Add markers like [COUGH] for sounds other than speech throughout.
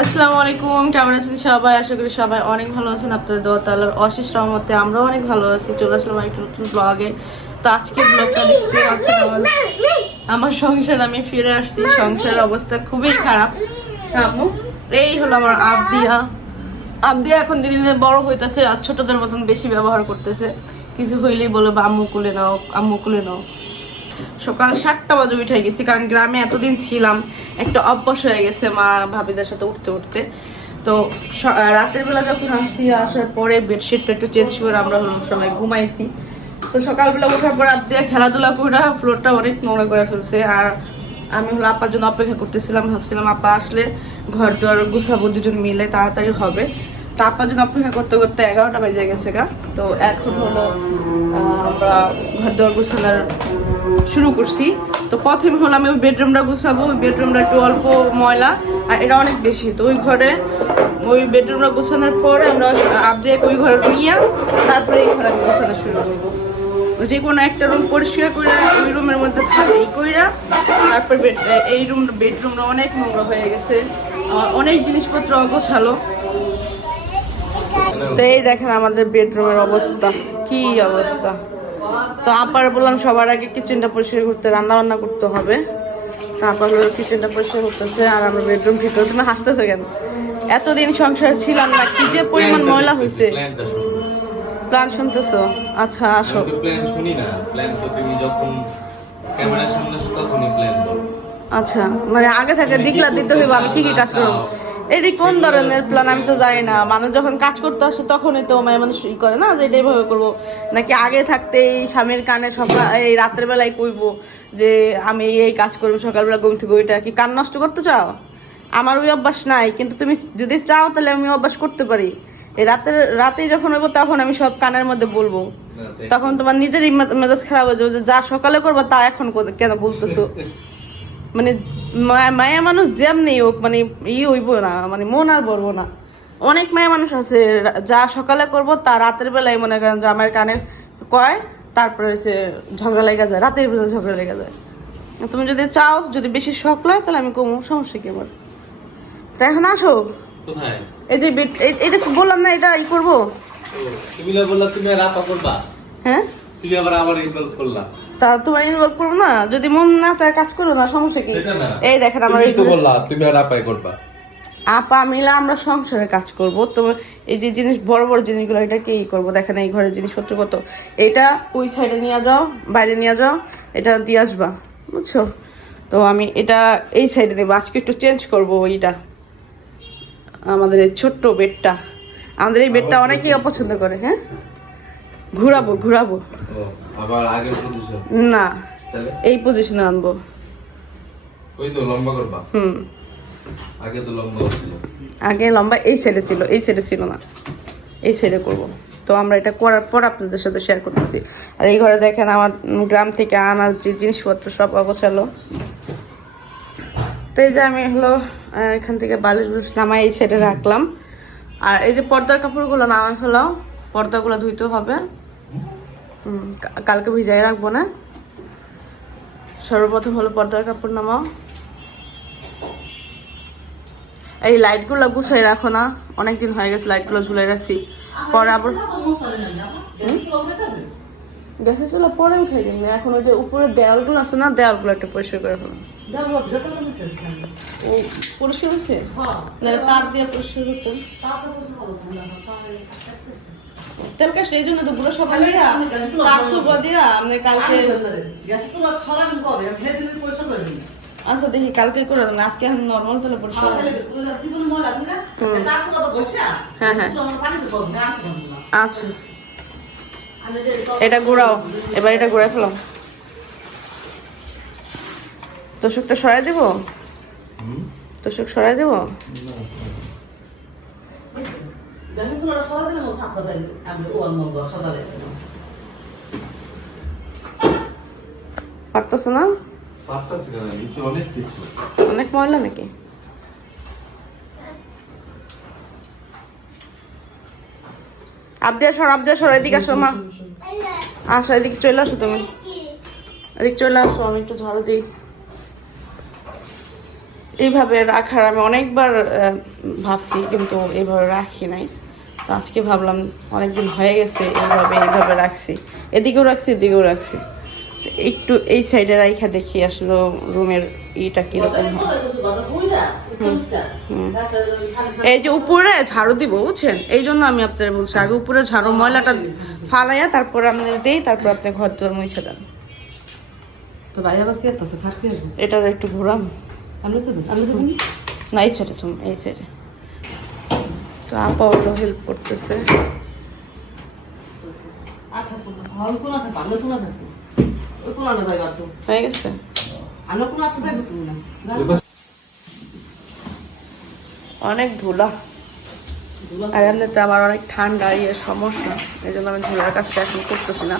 আসসালামু আলাইকুম, কেমন আছেন সবাই? আশা করি সবাই অনেক ভালো আছেন। আপনাদের দোয়া তালার অশেষ রহমতে আমরাও অনেক ভালো আছি। চলে আসলাম একটা নতুন ব্লগে তো আজকের ব্লগটা দেখতে আমার সংসার আমি ফিরে আসছি। সংসারের অবস্থা খুবই খারাপ। আম্মু, এই হলো আমার আবদিয়া। আবদিয়া এখন দিন দিনে বড় হইতেছে আর ছোটদের মতন বেশি ব্যবহার করতেছে। কিছু হইলেই বলে বা আম্মু, কুলে নাও, আম্মু, কুলে নাও। সকাল সাতটা বাজে উঠে গেছি, কারণ গ্রামে এতদিন ছিলাম, একটা অভ্যাস হয়ে গেছে মা ভাবিদের সাথে উঠতে উঠতে। তো রাতের বেলা যখন আসছি, আসার পরে বেডশিটটা একটু চেঞ্জ করে আমরা সবাই ঘুমাইছি। তো সকালবেলা ওঠার পর আপ দিয়ে খেলাধুলা করে ফ্লোরটা অনেক নোংরা করে ফেলছে আর আমি হলো আপার জন্য অপেক্ষা করতেছিলাম, ভাবছিলাম আপা আসলে ঘর দুয়ার গুছাবো দুজন মিলে, তাড়াতাড়ি হবে। তো আপার জন্য অপেক্ষা করতে করতে এগারোটা বেজে গেছে গা, তো এখন হলো আমরা ঘর দুয়ার গুছানোর শুরু করছি। তো প্রথমে হলো আমি ওই বেডরুমটা গুছাবো, ওই বেডরুমটা একটু অল্প ময়লা, আর এটা অনেক বেশি। তো ওই ঘরে, ওই বেডরুমটা গোছানোর পরে আমরা আপডেট ওই ঘরে নিয়ে তারপরে এই ঘরে আমি গোছানো শুরু করব। যে কোনো একটা রুম পরিষ্কার করে ওই রুমের মধ্যে থাকে, এই কইরা, তারপর এই রুম বেডরুমটা অনেক নোংরা হয়ে গেছে। অনেক জিনিসপত্র অগোছালো তো এই দেখেন আমাদের বেডরুমের অবস্থা। কি অবস্থা? তো আপার বললাম সবার আগে কিচেনটা পরিষ্কার করতে রান্না বান্না করতে হবে। তারপর হলো কিচেনটা পরিষ্কার করতেছে আর আমরা বেডরুম ঠিক তুমি হাসতেছো কেন? এতদিন সংসার ছিলাম না কি যে পরিমাণ ময়লা হয়েছে প্ল্যান শুনতেছো। আচ্ছা আসো। প্ল্যান শুনি না। প্ল্যান তো তুমি যখন ক্যামেরার সামনে তখনই প্ল্যান আচ্ছা মানে আগে থেকে মানে ডিক্লার দিতে হইব আমি কি কি কাজ করব? এটি কোন ধরনের প্ল্যান আমি তো জানি না। মানুষ যখন কাজ করতে আসে তখনই তো মানে মানুষ ই করে না যে এটা এইভাবে করব। নাকি আগে থাকতে এই স্বামীর কানে সকাল এই রাতের বেলায় কইবো যে আমি এই কাজ করব সকালবেলা ঘুম থেকে ওইটা কি কান নষ্ট করতে চাও? আমার ওই অভ্যাস নাই। কিন্তু তুমি যদি চাও তাহলে আমি অভ্যাস করতে পারি। এই রাতের রাতে যখন হইব তখন আমি সব কানের মধ্যে বলব। তখন তোমার নিজেরই মেজাজ খারাপ হয়ে যাবে যে যা সকালে করব তা এখন কেন বলতেছো? [LAUGHS] মানে মায়া মানুষ যেমনি হোক মানে ই হইব না মানে মন আর বলব না। অনেক মায়া মানুষ আছে যা সকালে করব তা রাতের বেলায় মনে করেন যে আমার কানে কয় তারপরে সে ঝগড়া লেগে যায় রাতের বেলা ঝগড়া লেগে যায়। তুমি যদি চাও যদি বেশি শখ লয় তাহলে আমি কমু সমস্যা কি আমার? তা এখন আসো। এই যে এটা কি বললাম না এটা ই করব? তুমি বললা তুমি আপা করবা? হ্যাঁ? তুমি আবার আমার ইনভলভ করলা। তা তোমার ইনভলভ করব না? যদি মন না চায় কাজ করো না সমস্যা কি? এই দেখেন আমার এই তো বললা তুমি আর আপাই করবা। আপা মিলে আমরা সংসারে কাজ করব। তো এই যে জিনিস বড় বড় জিনিসগুলো এটাকে ই করব? দেখেন এই ঘরের জিনিসপত্র কত। এটা ওই সাইডে নিয়ে যাও বাইরে নিয়ে যাও এটা দিয়ে আসবা বুঝছ? তো আমি এটা এই সাইডে দেবো। আজকে একটু চেঞ্জ করব ওইটা। আমাদের এই ছোট্ট বেডটা। আমাদের এই বেডটা অনেকেই অপছন্দ করে হ্যাঁ? ঘুরাবো ঘুরাবো। আবার আগের পজিশন না। এই পজিশনে আনব। ওই তো লম্বা করবা হুম। আগে তো লম্বা ছিল। আগে লম্বা এই সাইডে ছিল এই সাইডে ছিল না। এই সাইডে করব। তো আমরা এটা করার পর আপনাদের সাথে শেয়ার করতেছি। আর এই ঘরে দেখেন আমার গ্রাম থেকে আনার যে জিনিসপত্র সব অগোছালো। তো এই যে আমি হলো এখান থেকে বালিশ বুলিশ নামাই এই সাইডে রাখলাম। আর এই যে পর্দার কাপড়গুলো নামাই ফেলাও পর্দাগুলো ধুইতে হবে। কালকে ভিজাই রাখব না। সর্বপ্রথম হলো পর্দার কাপড় নামাও। এই লাইটগুলো গুছাই রাখো না। অনেকদিন হয়ে গেছে লাইটগুলো ঝুলাই রাখছি। পরে আবার গ্যাসের চুলা পরে উঠাই দিন না। এখন ওই যে উপরে দেওয়ালগুলো আছে না দেওয়ালগুলো একটু পরিষ্কার করে ফেলো। ও পরিষ্কার হয়েছে? না তার দিয়ে পরিষ্কার করতে তেল কাশ এই জন্য তো দিয়া দিয়া আপনি কালকে আচ্ছা দেখি কালকে করে দেবেন আজকে এখন নর্মাল তেলে পরিষ্কার হ্যাঁ হ্যাঁ। আচ্ছা। এটা ঘোরাও এবার এটা ঘুরে ফেলাও তোষকটা সরাই দেব? তোষক সরাই দেব? পারতেছো না? পারতাছি না অনেক কিছু। অনেক ময়লা নাকি? আবদিয়া সর আবদিয়া সর এদিকে আসো মা। আসো এদিকে চলে আসো তুমি। এদিকে চলে আসো আমি একটু ঝাড়ু দিই। এইভাবে রাখার আমি অনেকবার ভাবছি কিন্তু এইভাবে রাখি নাই। তো আজকে ভাবলাম অনেকদিন হয়ে গেছে এইভাবে এইভাবে রাখছি। এদিকেও রাখছি এদিকেও রাখছি। একটু এই সাইডে রাইখা দেখি আসলে রুমের ইটা কীরকম হয়। এই যে উপরে ঝাড়ু দিব বুঝছেন? এই জন্য আমি আপনার বলছি আগে উপরে ঝাড়ু ময়লাটা ফালাইয়া তারপর আপনি দেই তারপর আপনি ঘর দুয়ার মুছে দেন। তো ভাই আবার কি থাকতে এটার একটু ঘোরাম। আলু তো আলু তো দিন না এই সাইডে তুমি এই সাইডে তো আপা ওগুলো হেল্প করতেছে। তো হয়ে গেছে? অনেক ধুলা। আর এমনিতে আমার অনেক ঠান্ডা ইয়ে সমস্যা এই জন্য আমি ধুলার কাজটা এখন করতেছি না।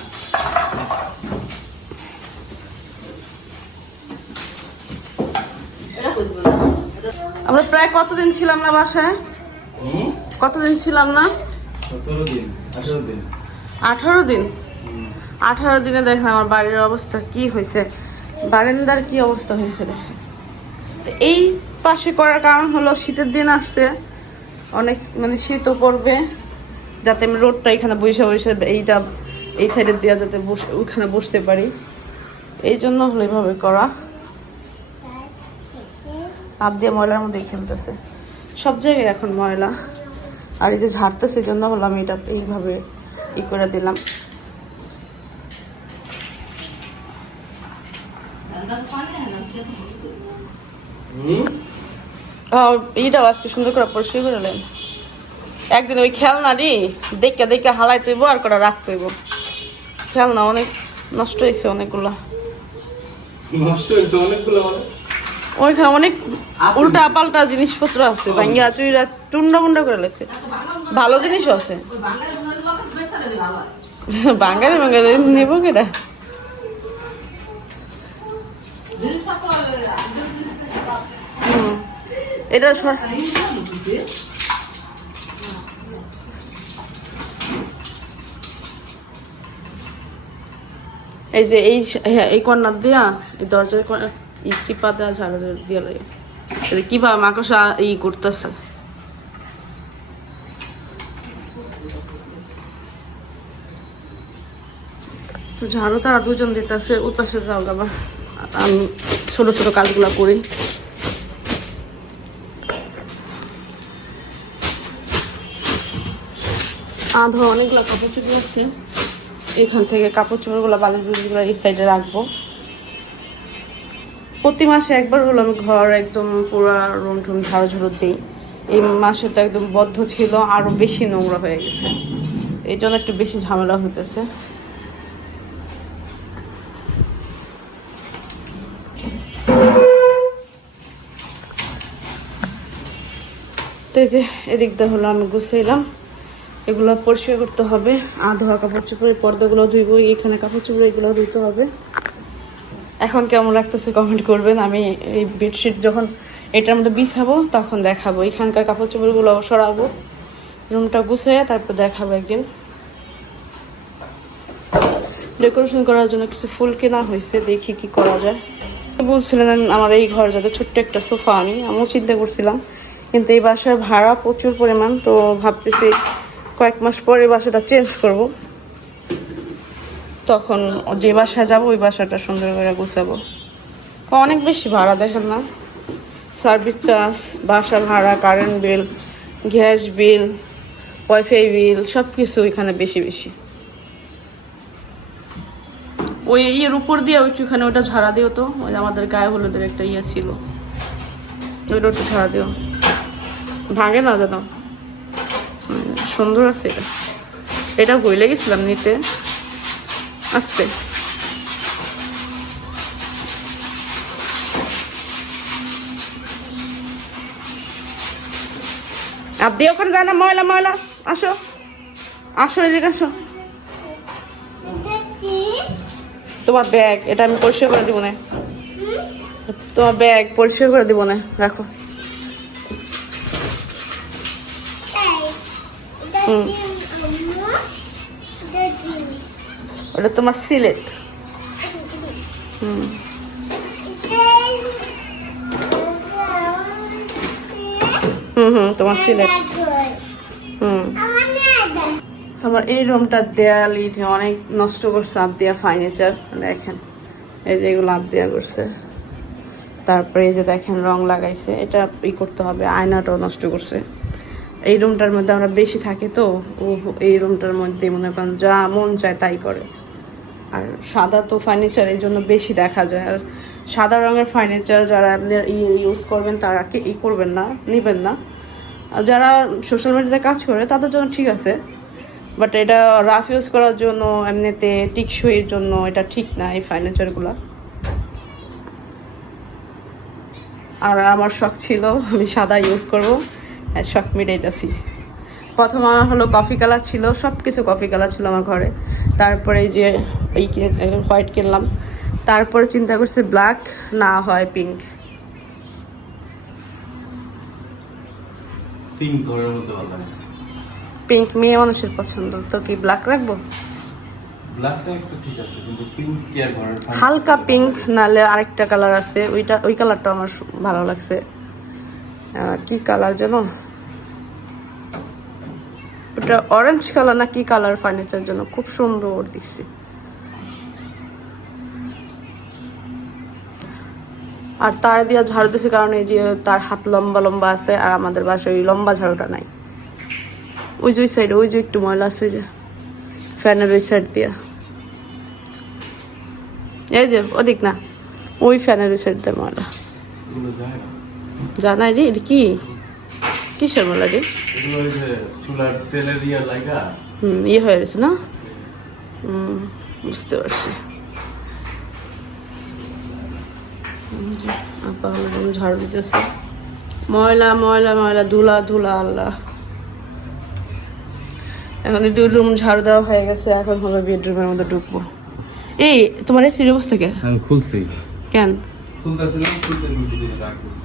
আমরা প্রায় কতদিন ছিলাম না বাসায়? কতদিন ছিলাম না? আঠারো দিন। আঠারো দিন? দেখেন আমার বাড়ির অবস্থা কি হয়েছে। বারান্দার কি অবস্থা হয়েছে দেখেন তো এই পাশে করার কারণ হলো শীতের দিন আসছে অনেক মানে শীতও পড়বে যাতে আমি রোডটা এখানে বসে বসে এইটা এই সাইডের দেওয়া যাতে বসে ওইখানে বসতে পারি। এই জন্য হলো এভাবে করা। আপ দিয়ে ময়লার মধ্যে খেলতেছে। সব জায়গায় এখন ময়লা। আর এই যে ঝাড়তে এই জন্য হলো আমি এটা এইভাবে ই করে দিলাম। এইটাও আজকে সুন্দর করে পরিষ্কার করে নেন একদিন ওই খেলনারই দেখে দেখে হালাই তৈব আর করে রাখতে হইব খেলনা অনেক নষ্ট হয়েছে অনেকগুলো। নষ্ট হয়েছে অনেকগুলো মানে? ওইখানে অনেক উল্টা পাল্টা জিনিসপত্র আছে। ভাঙ্গিয়া চুইরা টুন্ডা মুন্ডা করে লেছে। ভালো জিনিসও আছে। বাঙালি বাঙালি, নেব কেটা এটা এই যে এই হ্যাঁ এই কর্নার দিয়া এই দরজার চিপা দেওয়া ঝাড়ু দিয়ে লাগে কীভাবে মাকড়সা ই করতেছে? ঝাড়ু তারা দুজন দিতেছে ওই পাশে যাও আবার আমি ছোট ছোট কাজগুলো করি। আধা অনেকগুলো কাপড় চোপড় আছে, এখান থেকে কাপড় চোপড়গুলো, বালিশ এই সাইডে রাখব। প্রতি মাসে একবার হলো আমি ঘর একদম পুরো রুম টুম ঝাড়ু ঝুড়ো দিই। এই মাসে তো একদম বদ্ধ ছিল, আরও বেশি নোংরা হয়ে গেছে। এই জন্য একটু বেশি ঝামেলা হতেছে তো এই যে এদিক দিয়ে হলো আমি গুছাইলাম। এগুলো পরিষ্কার করতে হবে। আর ধোয়া কাপড় চোপড় পর্দাগুলো ধুইব এখানে কাপড় চোপড় এগুলো ধুইতে হবে। এখন কেমন লাগতেছে কমেন্ট করবেন। আমি এই বেডশিট যখন এটার মধ্যে বিছাবো, তখন দেখাবো। এখানকার কাপড় চোপড়গুলো সরাবো। রুমটা গুছিয়ে তারপর দেখাবো একদিন। ডেকোরেশন করার জন্য কিছু ফুল কেনা হয়েছে, দেখি কি করা যায়। বলছিলেন আমার এই ঘর যাতে ছোট্ট একটা সোফা আনি। আমিও চিন্তা করছিলাম কিন্তু এই বাসার ভাড়া প্রচুর পরিমাণ, তো ভাবতেছি কয়েক মাস পরে বাসাটা চেঞ্জ করব। তখন যে বাসায় যাব, ওই বাসাটা সুন্দর করে গুছাবো। অনেক বেশি ভাড়া, দেখেন না? সার্ভিস চার্জ বাসা ভাড়া current bill gas bill wifi bill সব কিছু এখানে বেশি বেশি। ওই ইয়ের উপর দিয়ে ওইখানে ওটা ঝাড়া দিও তো, ওই আমাদের গায়ে হলুদের একটা ইয়ে ছিল। ওইটা একটু ঝাড়া দিও। ভাঙে না যেন। সুন্দর আছে এটা। এটা ভুলে গেছিলাম নিতে। আসতে। আপনি ওখানে যায় না ময়লা ময়লা। আসো। আসো এদিকে আসো। তোমার ব্যাগ এটা আমি পরিষ্কার করে দিব না। তোমার ব্যাগ পরিষ্কার করে দিব না রাখো। ওটা তোমার সিলেট। হুম হুম হুম তোমার সিলেট। হুম। তোমার এই রুমটার দেয়াল অনেক নষ্ট করছে আপ দিয়া ফার্নিচার দেখেন, এই যে এগুলো আপ দিয়া করছে। তারপরে এই যে দেখেন রং লাগাইছে। এটা ই করতে হবে, আয়নাটাও নষ্ট করছে। এই রুমটার মধ্যে আমরা বেশি থাকি তো, ও এই রুমটার মধ্যে মনে করেন যা মন চায় তাই করে। আর সাদা তো ফার্নিচার এই জন্য বেশি দেখা যায়। আর সাদা রঙের ফার্নিচার যারা আপনার ইউজ করবেন তারা ই করবেন না, নেবেন না। আর যারা সোশ্যাল মিডিয়াতে কাজ করে তাদের জন্য ঠিক আছে। বাট এটা রাফ ইউজ করার জন্য এমনিতে টিকসইয়ের জন্য এটা ঠিক না এই ফার্নিচারগুলো আর আমার শখ ছিল আমি সাদা ইউজ করব। আর শখ মিটাইতেছি প্রথম আমার হলো কফি কালার ছিল সব কিছু কফি কালার ছিল আমার ঘরে। তারপরে এই যে এই হোয়াইট কিনলাম। তারপরে চিন্তা করছি ব্ল্যাক না হয় পিঙ্ক। পিঙ্ক মেয়ে মানুষের পছন্দ তো কি ব্ল্যাক রাখব? হালকা পিঙ্ক নালে আরেকটা কালার আছে। ওইটা ওই কালারটা আমার ভালো লাগছে। কি কালার যেন? ওটা অরেঞ্জ কালার না কি কালার ফার্নিচার জন্য? খুব সুন্দর দিচ্ছে। আর তার দিয়া ঝাড়ু দিছে কারণ যে তার হাত লম্বা লম্বা আছে আর আমাদের বাসায় ওই লম্বা ঝাড়ুটা নাই। ওই যে ওই সাইডে ওই যে একটু ময়লা আছে যে ফ্যানের ওই সাইড দিয়া। এই যে ওদিক না ওই ফ্যানের ওই সাইড দিয়ে ময়লা। জানাই রে এটা কি? কিসের ময়লা রে? এগুলো ওই যে চুলার তেলের ইয়া লাগা হুম ইয়ে হয়ে গেছে না? হুম বুঝতে পারছি। আপা হলো ঝাড়ু দিতেছে। ময়লা ময়লা ময়লা ধুলা ধুলা আল্লাহ। এখন দুই রুম ঝাড়ু দেওয়া হয়ে গেছে এখন হলো বেডরুমের মধ্যে ঢুকবো। এই তোমার এই সিরিয়াস থেকে আমি খুলছি। কেন? খুলতেছিলাম খুলতে খুলতে দিকে রাখতেছি।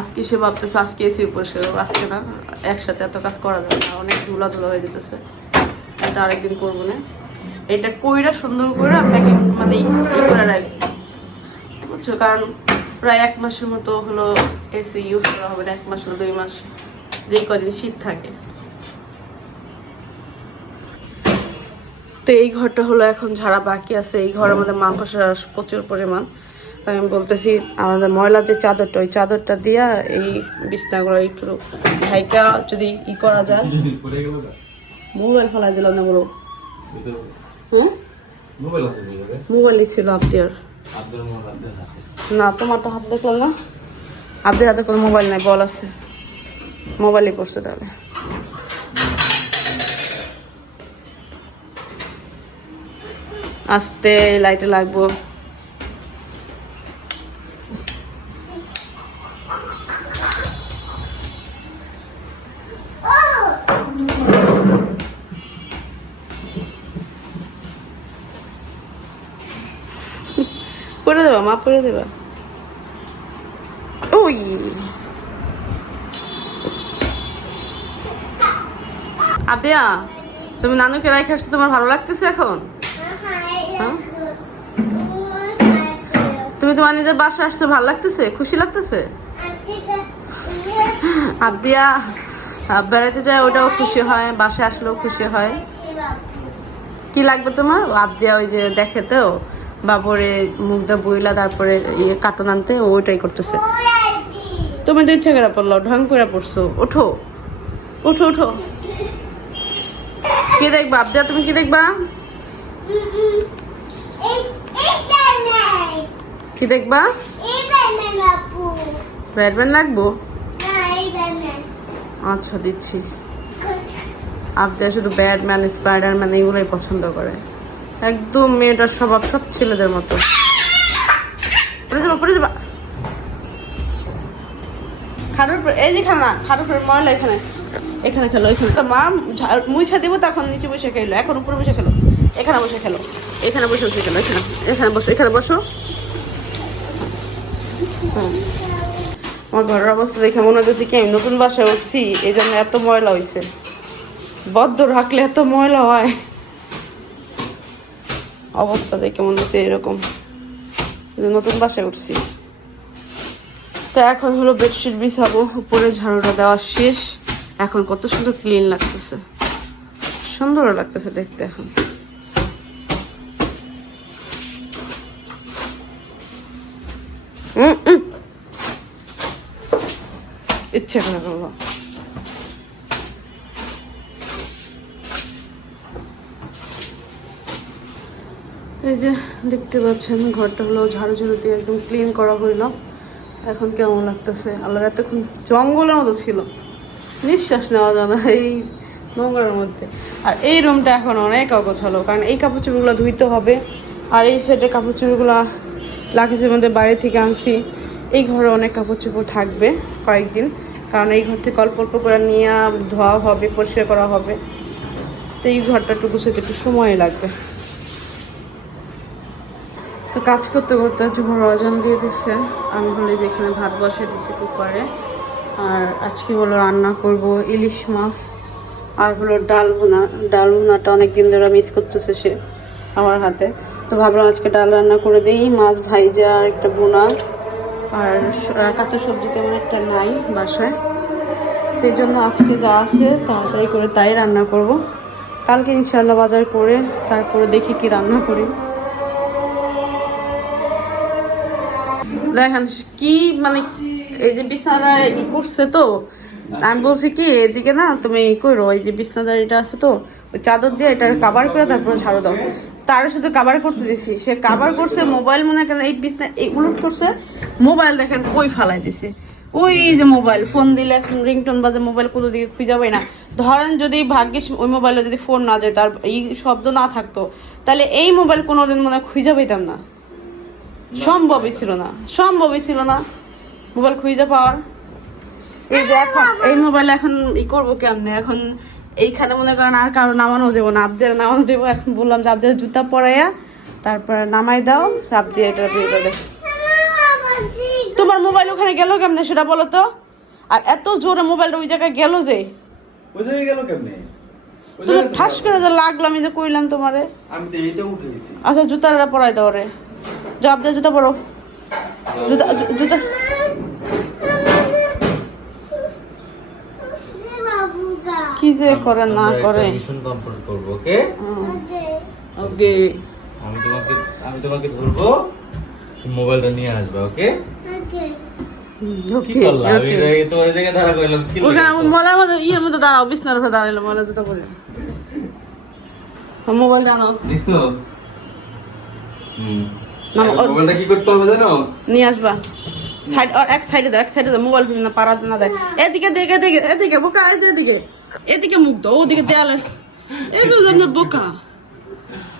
আজকে সে ভাবতেছে, আজকে এসি পরিষ্কার করব, আজকে না, একসাথে এত কাজ করা যাবে না, অনেক ধুলা ধুলা হয়ে যেতেছে। এটা আরেকদিন করব না। এটা কইরা সুন্দর করে আপনাকে মানে বুঝছ? কারণ প্রায় এক মাসের মতো হলো এসি ইউজ করা হবে না, এক মাস না দুই মাস যেই কদিন শীত থাকে। তো এই ঘরটা হলো এখন ঝাড়া বাকি আছে, এই ঘরের মধ্যে মাংসের প্রচুর পরিমাণ। তাই আমি বলতেছি আমাদের ময়লার যে চাদরটা ওই চাদরটা দিয়া এই বিছনাগুলো একটু ঢাইকা যদি ই করা যায়। মোবাইল ফেলাই দিলাম না বলো হ্যাঁ মোবাইল ছিল আপনার না তোমার তো হাত দেখলাম না? আপনার হাতে কোনো মোবাইল নাই বল আছে। মোবাইলই পড়ছে তাহলে। আস্তে লাইটে লাগবো। পরে দেবা। ওই। আদিয়া তুমি নানুকে রেখে আসছো তোমার ভালো লাগতেছে এখন? হ্যাঁ? তুমি তোমার নিজের বাসা আসছো ভালো লাগতেছে? খুশি লাগতেছে? আহ, বেড়াতে যায় ওটাও খুশি হয় বাসায় আসলেও খুশি হয়। কি লাগবে তোমার? আবদিয়া ওই যে দেখে তো। বাবরে মুখটা বইলা তারপরে ইয়ে কার্টুন আনতে ওইটাই করতেছে। তুমি ইচ্ছা করে পড়ল ঢং করে পড়ছো। ওঠো ওঠো ওঠো। কি দেখবা? আবদিয়া তুমি কি দেখবা? কি দেখবা? ব্যাটম্যান লাগবো? আচ্ছা দিচ্ছি। আবদিয়া শুধু ব্যাটম্যান স্পাইডারম্যান এগুলোই পছন্দ করে। একদম মেয়েটার স্বভাব সব ছেলেদের মতো। পড়ে যাবা এই ময়লা এখানে। এখানে খেলো, এখানে। তো মা তখন নিচে খেলো, এখন বসে খেলো। এখানে বসে খেলো, এখানে বসে খেলো, এখানে। এখানে বসো এখানে বসো। আমার ঘরের অবস্থা দেখে মনে হচ্ছে কি, আমি নতুন বাসায় উঠছি এই জন্য এত ময়লা হয়েছে বদ্ধ রাখলে এত ময়লা হয়। অবস্থা দেখে মনে হচ্ছে এরকম যে নতুন বাসায় উঠছি। তো এখন হলো বেডশিট বিছাবো, উপরে ঝাড়ুটা দেওয়া শেষ। এখন কত সুন্দর ক্লিন লাগতেছে। সুন্দর লাগতেছে দেখতে এখন। ইচ্ছে করে এই যে দেখতে পাচ্ছেন, ঘরটা হলো ঝাড়ু ঝাড়ু দিয়ে একদম ক্লিন করা হইল। এখন কেমন লাগতেছে? আল্লাহর এতক্ষণ জঙ্গলের মতো ছিল। নিঃশ্বাস নেওয়া যায় না এই নোংরার মধ্যে। আর এই রুমটা এখন অনেক অগোছালো, কারণ এই কাপড় চোপড়গুলো ধুইতে হবে। আর এই সাইডের কাপড় চোপড়গুলো লাখিসের মধ্যে বাইরে থেকে আনছি। এই ঘরে অনেক কাপড় চোপড় থাকবে কয়েকদিন, কারণ এই ঘর থেকে অল্প অল্প করে নিয়ে ধোয়া হবে, পরিষ্কার করা হবে। তো এই ঘরটা একটু গুছাতে একটু সময় লাগবে। তো কাজ করতে করতে জুহর অজন দিয়ে দিচ্ছে আমি হলো এই যে এখানে ভাত বসে দিছি কুকারে। আর আজকে হলো রান্না করব ইলিশ মাছ, আর হলো ডাল ভুনা। ডাল ভুনাটা অনেক দিন ধরে মিস করতেছে সে আমার হাতে। তো ভাবলাম আজকে ডাল রান্না করে দিই, মাছ ভাইজা আর একটা বোনা আর কাঁচা সবজি তেমন একটা নাই বাসায়। সেই জন্য আজকে যা আছে তাড়াতাড়ি করে তাই রান্না করব। কালকে ইনশাল্লাহ বাজার করে তারপরে দেখি কি রান্না করি। দেখেন কি মানে এই যে বিছানা ই করছে তো, আমি বলছি কি, এদিকে না তুমি ই করো, এই যে বিছনাদারিটা আছে তো, ওই চাদর দিয়ে এটা কাভার করে তারপরে ঝাড়ু দাও। তার শুধু কাভার করতে দিছি, সে কাভার করছে মোবাইল মনে করেন এই বিছনা, এই উলট করছে মোবাইল দেখেন কই ফালাই দিছে। ওই যে মোবাইল ফোন দিলে রিংটোন বাজে মোবাইল কোথা দিকে খুঁজাবে না। ধরেন যদি ভাগ্যিস ওই মোবাইলে যদি ফোন না যায়, তার এই শব্দ না থাকতো, তাহলে এই মোবাইল কোনোদিন মনে হয় খুঁজে পেতাম না। সম্ভবই ছিল না সম্ভবই ছিল না। মোবাইল খুঁজে পাওয়ার। এই যে এখন এই মোবাইল এখন ই করব কেমনে? এখন এইখানে মনে করেন আর কারও নামানো যাব না। আবদের নামানো যাব এখন বললাম যে আবদের জুতা পরাইয়া তারপর নামাই দাও চাপ দিয়ে এটা বিয়ে করে তোমার মোবাইল ওখানে গেল কেমনে সেটা বলো তো? আর এত জোরে মোবাইলটা ওই জায়গায় গেল যে। ওই জায়গায় গেল কেমনে? তুমি ঠাস করে যে লাগল আমি যে কইলাম তোমারে। আমি তো এইটা উঠেছি আচ্ছা জুতাটা পরাই দাও রে। জব দিয়ে জুতা পরো। জুতা জুতা। কি যে করে না করে। মিশন কমপ্লিট করব ওকে? ওকে। আমি তোমাকে আমি তোমাকে ধরবো মোবাইলটা নিয়ে আসবে ওকে? ওকে। করলাম আমি ওকে। এই তো ওই জায়গায় ধারা করলাম কি ওখানে লাগল? মলার মধ্যে ইয়ের মধ্যে দাঁড়াও বিছনার উপরে দাঁড়াইলো মলা জুতা পরে। মোবাইল জানো। দেখছ হুম। মোবাইলটা কি করতে হবে জানো? নিয়ে আসবা। সাইড আর এক সাইডে দাও এক সাইডে দাও মোবাইল না পারা না দেয়। এদিকে দেখে এদিকে এদিকে বোকা এদিকে। এদিকে মুখ দাও ওদিকে দেয়ালে এগুলো যেমন বোকা।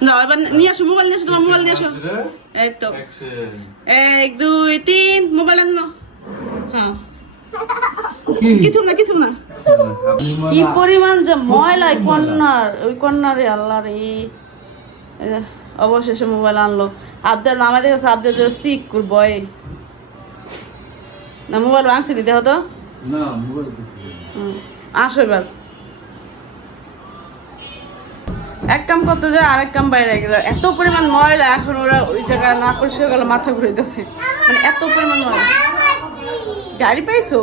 না এবার নিয়ে আসো মোবাইল নিয়ে আসো তোমার মোবাইল নিয়ে আসো। এই তো। এক দুই তিন মোবাইল আনো। হ্যাঁ। কিছু না কিছু না। কি পরিমাণ যে ময়লা কন্যার ওই কন্যারে আল্লাহ রে। অবশেষে মোবাইল আনলো। আবদার নামাই দেখেছে আবদার সিক করব এই না মোবাইল ভাঙছি দিতে হতো আসো এবার। এক কাম করতে যায় আরেক কাম বাইরে গেল। এত পরিমাণ ময়লা এখন ওরা ওই জায়গায় না পরিষ্কার গেলে মাথা ঘুরে দিতেছে মানে এত পরিমাণ ময়লা। গাড়ি পাইছো?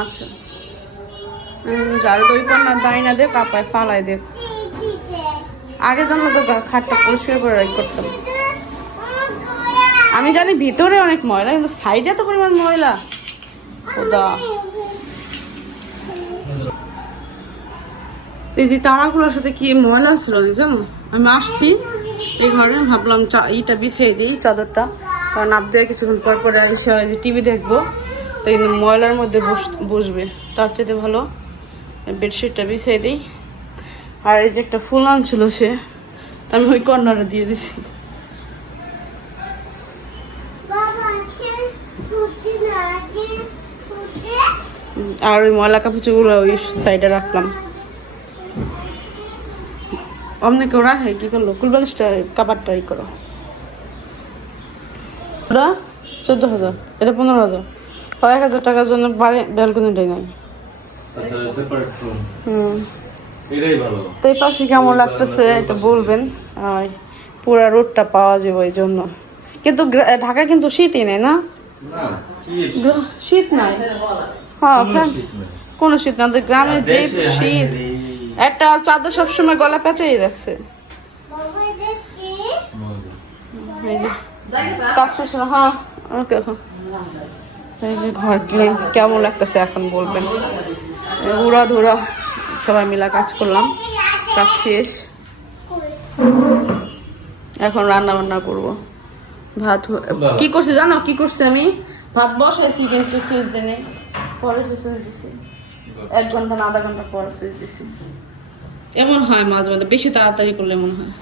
আচ্ছা। উম, যার দই কন্যা দায় না দে কাপায় ফালাই দেখ আগে জানলে তো খাটটা পরিষ্কার করে রাখ করতাম। আমি জানি ভিতরে অনেক ময়লা, কিন্তু সাইডে এত পরিমাণ ময়লা। খোদা। এই যে তারাগুলোর সাথে কি ময়লা ছিল জানো আমি আসছি এই ঘরে ভাবলাম চা, ইটা বিছিয়ে দিই চাদরটা। কারণ আপনি কিছুক্ষণ পর পরে এসে টিভি দেখব তো ময়লার মধ্যে বস- বসবে। তার চেয়ে ভালো বেডশিটটা বিছিয়ে দিই। আর এই যে একটা ফুল আনছিল সে আমি ওই কর্নারে দিয়ে দিছি। আর ওই ময়লা কাপড়গুলো ওই সাইডে রাখলাম। অমনি কেউ রাখে কি করল? কুলবালিশটা কাবারটা ই করো। ওটা চোদ্দ হাজার এটা পনেরো হাজার। কয়েক হাজার টাকার জন্য বাড়ি ব্যালকনিটাই নাই। আচ্ছা হুম। তো এই পাশে কেমন লাগতেছে এটা বলবেন? আর পুরা রোডটা পাওয়া যাবে ওই জন্য। কিন্তু ঢাকা কিন্তু শীতই নেই না? শীত? নাই? হ্যাঁ কোনো শীত না গ্রামে যে শীত। একটা চাদর সবসময় গলা পেঁচাই রাখছে। হ্যাঁ ওকে এখন এই যে ঘর কেমন লাগতেছে এখন বলবেন? উড়া ধুরা সবাই মিলে কাজ করলাম। কাজ শেষ। এখন রান্না বান্না করব। ভাত কি করছি জানো? কি করছি আমি? ভাত বসাইছি কিন্তু সুইচ দিনে পরে সুইচ দিছি। এক ঘণ্টা না আধা ঘণ্টা পরে সুইচ দিছি। এমন হয় মাঝে মাঝে। বেশি তাড়াতাড়ি করলে মনে হয়।